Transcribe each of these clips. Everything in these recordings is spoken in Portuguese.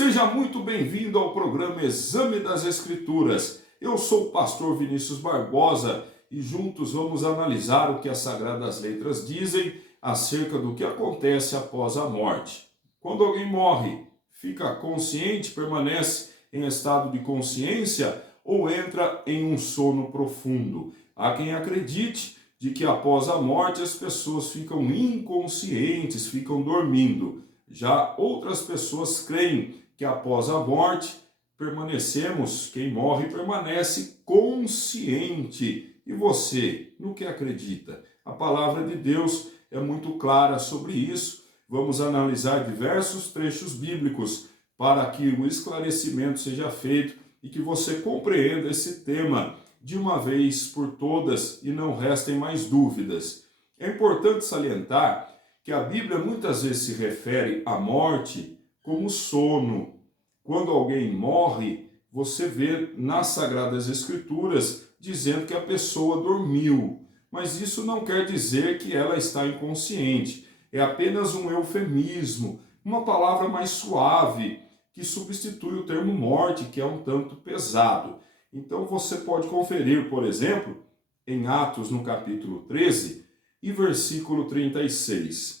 Seja muito bem-vindo ao programa Exame das Escrituras. Eu sou o pastor Vinícius Barbosa e juntos vamos analisar o que as Sagradas Letras dizem acerca do que acontece após a morte. Quando alguém morre, fica consciente, permanece em estado de consciência ou entra em um sono profundo? Há quem acredite de que após a morte as pessoas ficam inconscientes, ficam dormindo. Já outras pessoas creem que após a morte permanecemos, quem morre permanece consciente. E você, no que acredita? A palavra de Deus é muito clara sobre isso. Vamos analisar diversos trechos bíblicos para que o esclarecimento seja feito e que você compreenda esse tema de uma vez por todas e não restem mais dúvidas. É importante salientar que a Bíblia muitas vezes se refere à morte como sono. Quando alguém morre, você vê nas Sagradas Escrituras dizendo que a pessoa dormiu, mas isso não quer dizer que ela está inconsciente. É apenas um eufemismo, uma palavra mais suave que substitui o termo morte, que é um tanto pesado. Então você pode conferir, por exemplo, em Atos no capítulo 13 e versículo 36.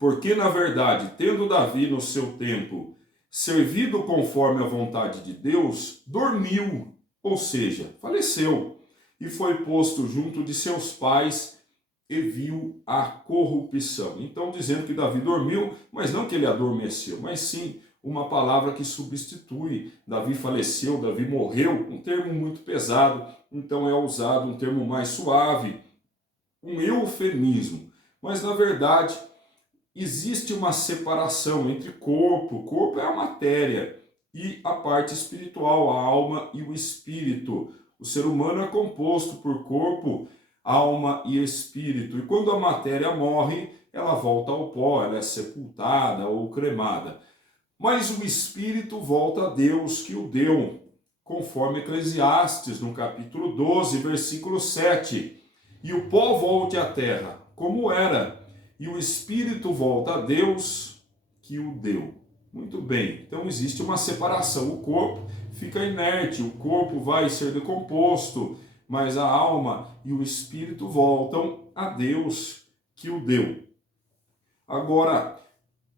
Porque, na verdade, tendo Davi no seu tempo servido conforme a vontade de Deus, dormiu, ou seja, faleceu, e foi posto junto de seus pais e viu a corrupção. Então, dizendo que Davi dormiu, mas não que ele adormeceu, mas sim uma palavra que substitui. Davi faleceu, Davi morreu, um termo muito pesado, então é usado um termo mais suave, um eufemismo. Mas, na verdade, existe uma separação entre o corpo é a matéria, e a parte espiritual, a alma e o espírito. O ser humano é composto por corpo, alma e espírito. E quando a matéria morre, ela volta ao pó, ela é sepultada ou cremada. Mas o espírito volta a Deus que o deu, conforme Eclesiastes, no capítulo 12, versículo 7. E o pó volte à terra, como era, e o espírito volta a Deus que o deu. Muito bem, então existe uma separação. O corpo fica inerte, o corpo vai ser decomposto, mas a alma e o espírito voltam a Deus que o deu. Agora,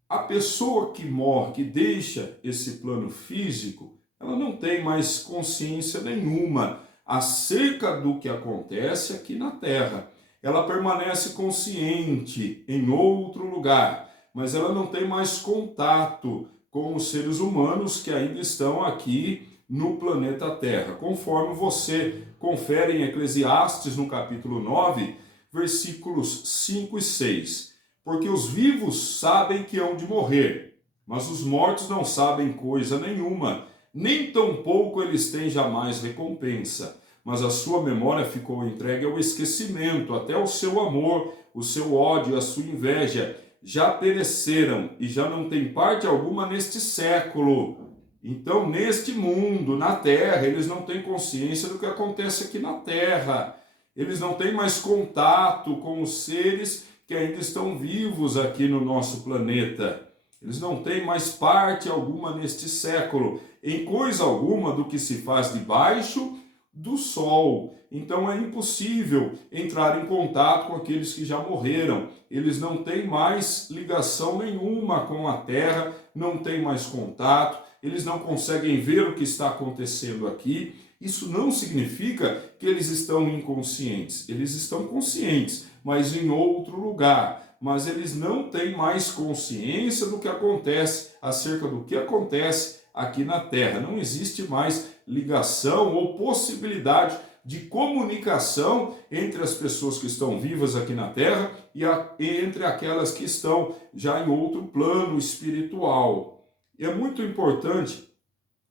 a pessoa que morre, que deixa esse plano físico, ela não tem mais consciência nenhuma acerca do que acontece aqui na Terra. Ela permanece consciente em outro lugar, mas ela não tem mais contato com os seres humanos que ainda estão aqui no planeta Terra. Conforme você confere em Eclesiastes, no capítulo 9, versículos 5 e 6. Porque os vivos sabem que hão de morrer, mas os mortos não sabem coisa nenhuma, nem tampouco eles têm jamais recompensa. Mas a sua memória ficou entregue ao esquecimento, até o seu amor, o seu ódio, a sua inveja já pereceram e já não têm parte alguma neste século. Então, neste mundo, na Terra, eles não têm consciência do que acontece aqui na Terra. Eles não têm mais contato com os seres que ainda estão vivos aqui no nosso planeta. Eles não têm mais parte alguma neste século, em coisa alguma do que se faz debaixo do sol. Então é impossível entrar em contato com aqueles que já morreram. Eles não têm mais ligação nenhuma com a Terra, não têm mais contato, eles não conseguem ver o que está acontecendo aqui. Isso não significa que eles estão inconscientes. Eles estão conscientes, mas em outro lugar. Mas eles não têm mais consciência do que acontece, acerca do que acontece aqui na Terra. Não existe mais ligação ou possibilidade de comunicação entre as pessoas que estão vivas aqui na Terra e entre aquelas que estão já em outro plano espiritual. E é muito importante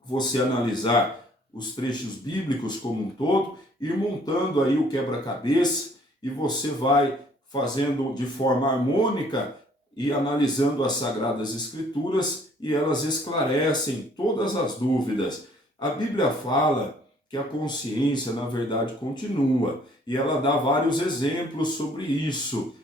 você analisar os trechos bíblicos como um todo, ir montando aí o quebra-cabeça e você vai fazendo de forma harmônica e analisando as Sagradas Escrituras e elas esclarecem todas as dúvidas. A Bíblia fala que a consciência, na verdade, continua e ela dá vários exemplos sobre isso.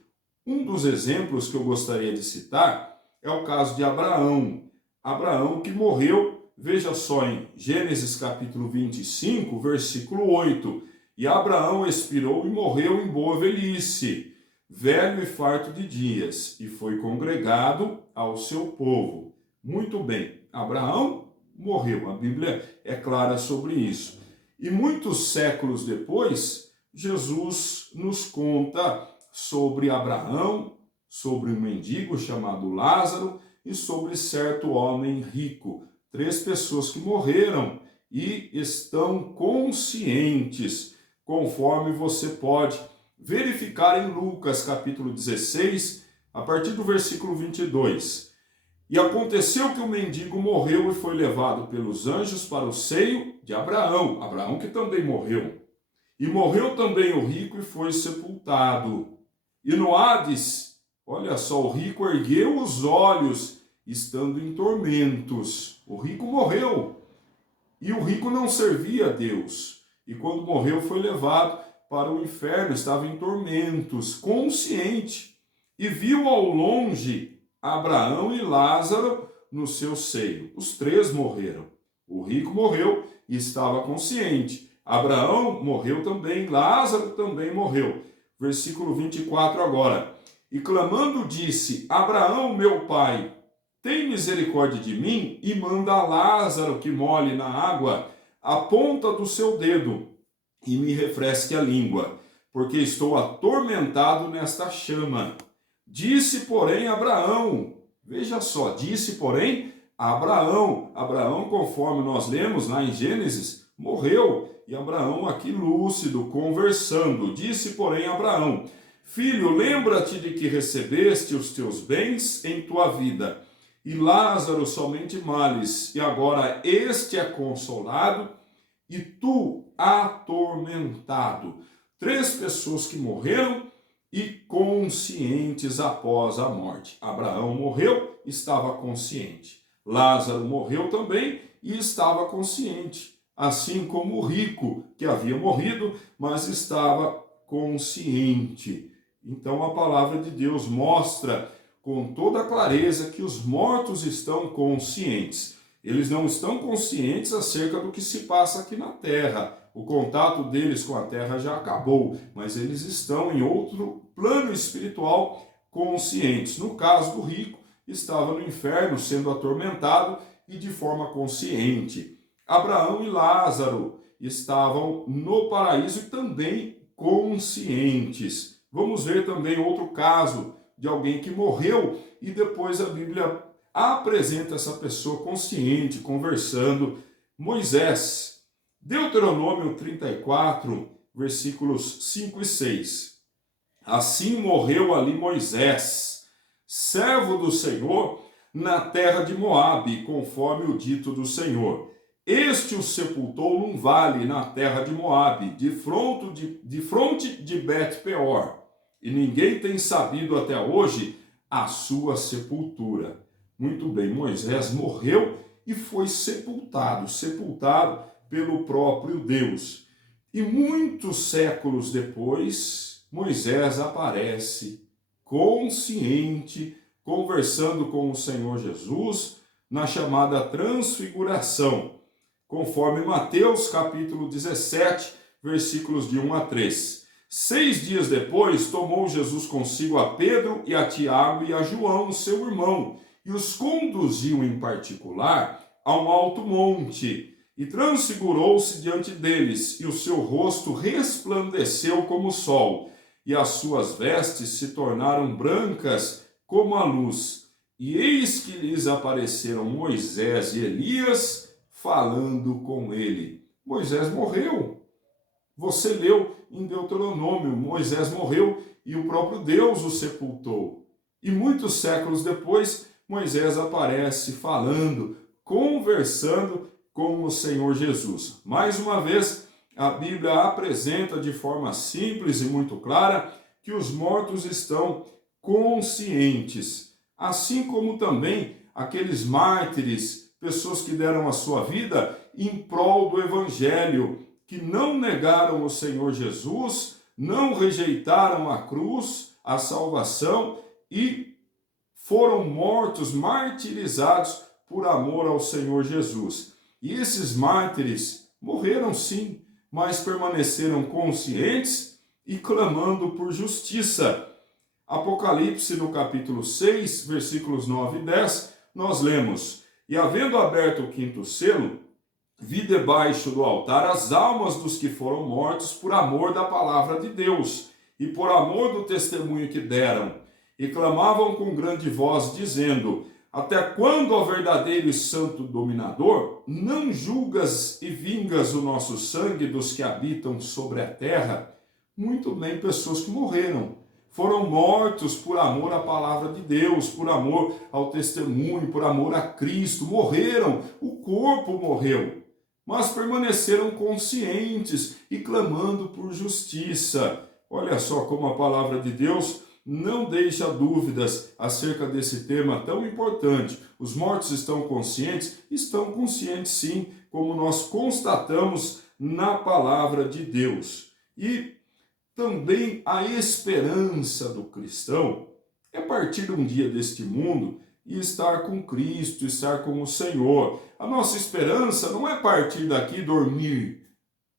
Um dos exemplos que eu gostaria de citar é o caso de Abraão. Abraão que morreu, veja só em Gênesis capítulo 25, versículo 8, e Abraão expirou e morreu em boa velhice, velho e farto de dias, e foi congregado ao seu povo. Muito bem, Abraão morreu, a Bíblia é clara sobre isso. E muitos séculos depois, Jesus nos conta sobre Abraão, sobre um mendigo chamado Lázaro e sobre certo homem rico. 3 pessoas que morreram e estão conscientes, conforme você pode verificar em Lucas capítulo 16, a partir do versículo 22. E aconteceu que o mendigo morreu e foi levado pelos anjos para o seio de Abraão, Abraão que também morreu. E morreu também o rico e foi sepultado. E no Hades, olha só, o rico ergueu os olhos, estando em tormentos. O rico morreu. E o rico não servia a Deus. E quando morreu foi levado para o inferno, estava em tormentos, consciente. E viu ao longe Abraão e Lázaro no seu seio. Os 3 morreram. O rico morreu e estava consciente. Abraão morreu também, Lázaro também morreu. Versículo 24 agora. E clamando disse, Abraão, meu pai, tem misericórdia de mim e manda a Lázaro que molhe na água a ponta do seu dedo e me refresque a língua, porque estou atormentado nesta chama. Disse, porém, Abraão, veja só, disse, porém, Abraão, conforme nós lemos lá em Gênesis, morreu, e Abraão aqui lúcido, conversando, disse, porém, Abraão, filho, lembra-te de que recebeste os teus bens em tua vida, e Lázaro somente males, e agora este é consolado, e tu atormentado. 3 pessoas que morreram e conscientes após a morte. Abraão morreu, estava consciente. Lázaro morreu também e estava consciente. Assim como o rico, que havia morrido, mas estava consciente. Então a palavra de Deus mostra com toda clareza que os mortos estão conscientes. Eles não estão conscientes acerca do que se passa aqui na terra. O contato deles com a terra já acabou, mas eles estão em outro plano espiritual conscientes. No caso do rico, estava no inferno sendo atormentado e de forma consciente. Abraão e Lázaro estavam no paraíso e também conscientes. Vamos ver também outro caso de alguém que morreu e depois a Bíblia apresenta essa pessoa consciente, conversando. Moisés, Deuteronômio 34, versículos 5 e 6. Assim morreu ali Moisés, servo do Senhor, na terra de Moabe, conforme o dito do Senhor. Este o sepultou num vale na terra de Moabe, de fronte de Bet-peor, e ninguém tem sabido até hoje a sua sepultura. Muito bem, Moisés morreu e foi sepultado pelo próprio Deus. E muitos séculos depois, Moisés aparece consciente, conversando com o Senhor Jesus na chamada transfiguração, conforme Mateus capítulo 17, versículos de 1 a 3. 6 dias depois, tomou Jesus consigo a Pedro e a Tiago e a João, seu irmão, e os conduziu em particular a um alto monte, e transfigurou-se diante deles, e o seu rosto resplandeceu como o sol, e as suas vestes se tornaram brancas como a luz. E eis que lhes apareceram Moisés e Elias, falando com ele. Moisés morreu. Você leu em Deuteronômio, Moisés morreu e o próprio Deus o sepultou. E muitos séculos depois, Moisés aparece falando, conversando com o Senhor Jesus. Mais uma vez, a Bíblia apresenta de forma simples e muito clara que os mortos estão conscientes, assim como também aqueles mártires, pessoas que deram a sua vida em prol do Evangelho, que não negaram o Senhor Jesus, não rejeitaram a cruz, a salvação e foram mortos, martirizados por amor ao Senhor Jesus. E esses mártires morreram sim, mas permaneceram conscientes e clamando por justiça. Apocalipse, no capítulo 6, versículos 9 e 10, nós lemos: E havendo aberto o quinto selo, vi debaixo do altar as almas dos que foram mortos por amor da palavra de Deus e por amor do testemunho que deram, e clamavam com grande voz, dizendo: Até quando, ó verdadeiro e santo dominador, não julgas e vingas o nosso sangue dos que habitam sobre a terra? Muito bem, pessoas que morreram, foram mortos por amor à palavra de Deus, por amor ao testemunho, por amor a Cristo, morreram, o corpo morreu, mas permaneceram conscientes e clamando por justiça. Olha só como a palavra de Deus não deixa dúvidas acerca desse tema tão importante. Os mortos estão conscientes? Estão conscientes sim, como nós constatamos na palavra de Deus. E também a esperança do cristão é partir um dia deste mundo e estar com Cristo, estar com o Senhor. A nossa esperança não é partir daqui, dormir,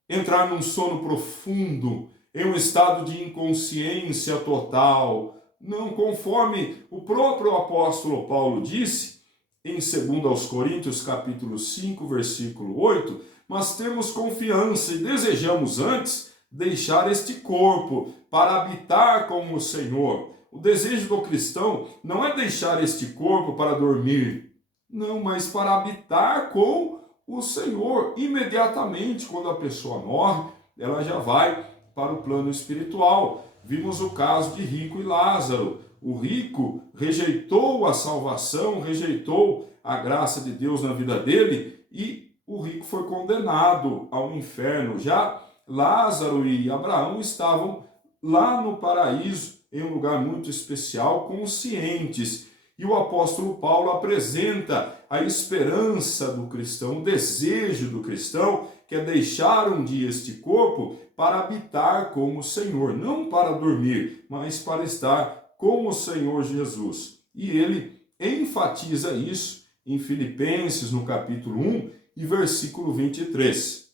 entrar num sono profundo, em um estado de inconsciência total. Não, conforme o próprio apóstolo Paulo disse, em 2 Coríntios capítulo 5, versículo 8, mas temos confiança e desejamos antes deixar este corpo para habitar com o Senhor. O desejo do cristão não é deixar este corpo para dormir, não, mas para habitar com o Senhor. Imediatamente, quando a pessoa morre, ela já vai para o plano espiritual. Vimos o caso de Rico e Lázaro. O rico rejeitou a salvação, rejeitou a graça de Deus na vida dele e o rico foi condenado ao inferno. Já Lázaro e Abraão estavam lá no paraíso, em um lugar muito especial, conscientes. E o apóstolo Paulo apresenta a esperança do cristão, o desejo do cristão, que é deixar um dia este corpo para habitar com o Senhor, não para dormir, mas para estar com o Senhor Jesus. E ele enfatiza isso em Filipenses, no capítulo 1 e versículo 23.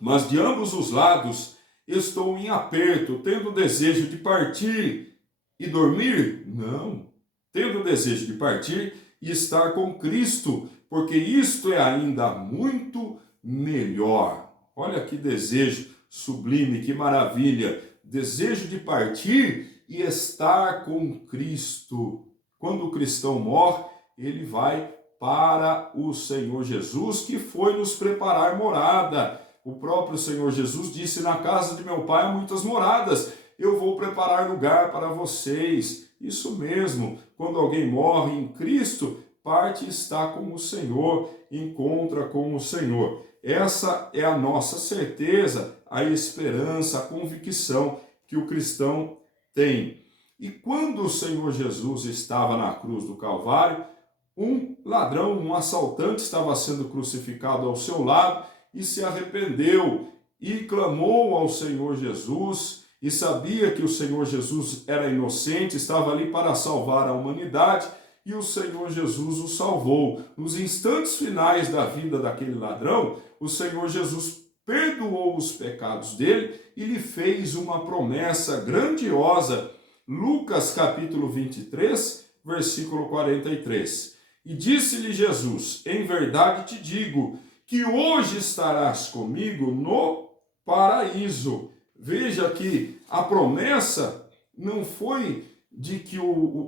Mas de ambos os lados estou em aperto, tendo desejo de partir e dormir? Não. Tendo desejo de partir e estar com Cristo, porque isto é ainda muito melhor. Olha que desejo sublime, que maravilha. Desejo de partir e estar com Cristo. Quando o cristão morre, ele vai para o Senhor Jesus, que foi nos preparar morada. O próprio Senhor Jesus disse: na casa de meu Pai há muitas moradas, eu vou preparar lugar para vocês. Isso mesmo, quando alguém morre em Cristo, parte e está com o Senhor, encontra com o Senhor. Essa é a nossa certeza, a esperança, a convicção que o cristão tem. E quando o Senhor Jesus estava na cruz do Calvário, um ladrão, um assaltante estava sendo crucificado ao seu lado, e se arrependeu e clamou ao Senhor Jesus e sabia que o Senhor Jesus era inocente, estava ali para salvar a humanidade e o Senhor Jesus o salvou. Nos instantes finais da vida daquele ladrão, o Senhor Jesus perdoou os pecados dele e lhe fez uma promessa grandiosa. Lucas capítulo 23, versículo 43. E disse-lhe Jesus: em verdade te digo, que hoje estarás comigo no paraíso. Veja que a promessa não foi de que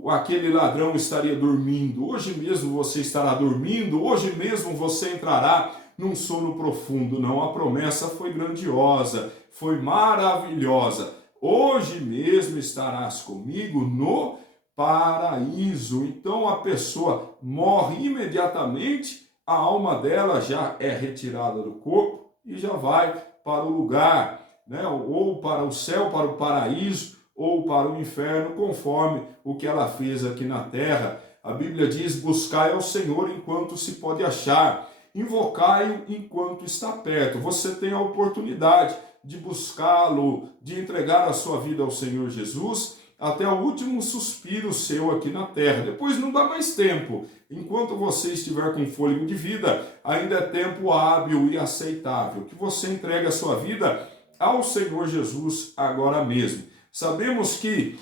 aquele ladrão estaria dormindo. Hoje mesmo você estará dormindo, hoje mesmo você entrará num sono profundo. Não, a promessa foi grandiosa, foi maravilhosa. Hoje mesmo estarás comigo no paraíso. Então a pessoa morre imediatamente, a alma dela já é retirada do corpo e já vai para o lugar, né? Ou para o céu, para o paraíso, ou para o inferno, conforme o que ela fez aqui na terra. A Bíblia diz: buscai ao Senhor enquanto se pode achar, invocai-o enquanto está perto. Você tem a oportunidade de buscá-lo, de entregar a sua vida ao Senhor Jesus até o último suspiro seu aqui na terra. Depois não dá mais tempo. Enquanto você estiver com fôlego de vida, ainda é tempo hábil e aceitável que você entregue a sua vida ao Senhor Jesus agora mesmo. Sabemos que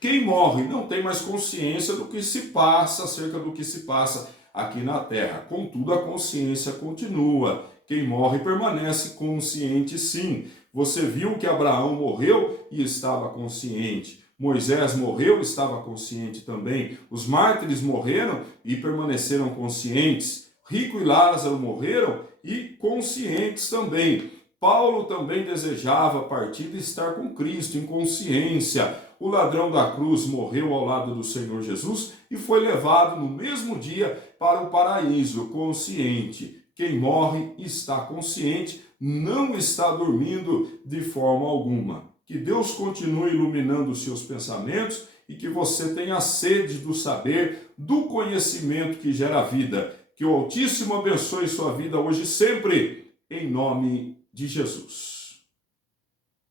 quem morre não tem mais consciência do que se passa, acerca do que se passa aqui na terra. Contudo, a consciência continua. Quem morre permanece consciente, sim. Você viu que Abraão morreu e estava consciente. Moisés morreu e estava consciente também. Os mártires morreram e permaneceram conscientes. Rico e Lázaro morreram e conscientes também. Paulo também desejava partir e estar com Cristo em consciência. O ladrão da cruz morreu ao lado do Senhor Jesus e foi levado no mesmo dia para o paraíso, consciente. Quem morre está consciente, não está dormindo de forma alguma. Que Deus continue iluminando os seus pensamentos e que você tenha sede do saber, do conhecimento que gera vida. Que o Altíssimo abençoe sua vida hoje e sempre, em nome de Jesus.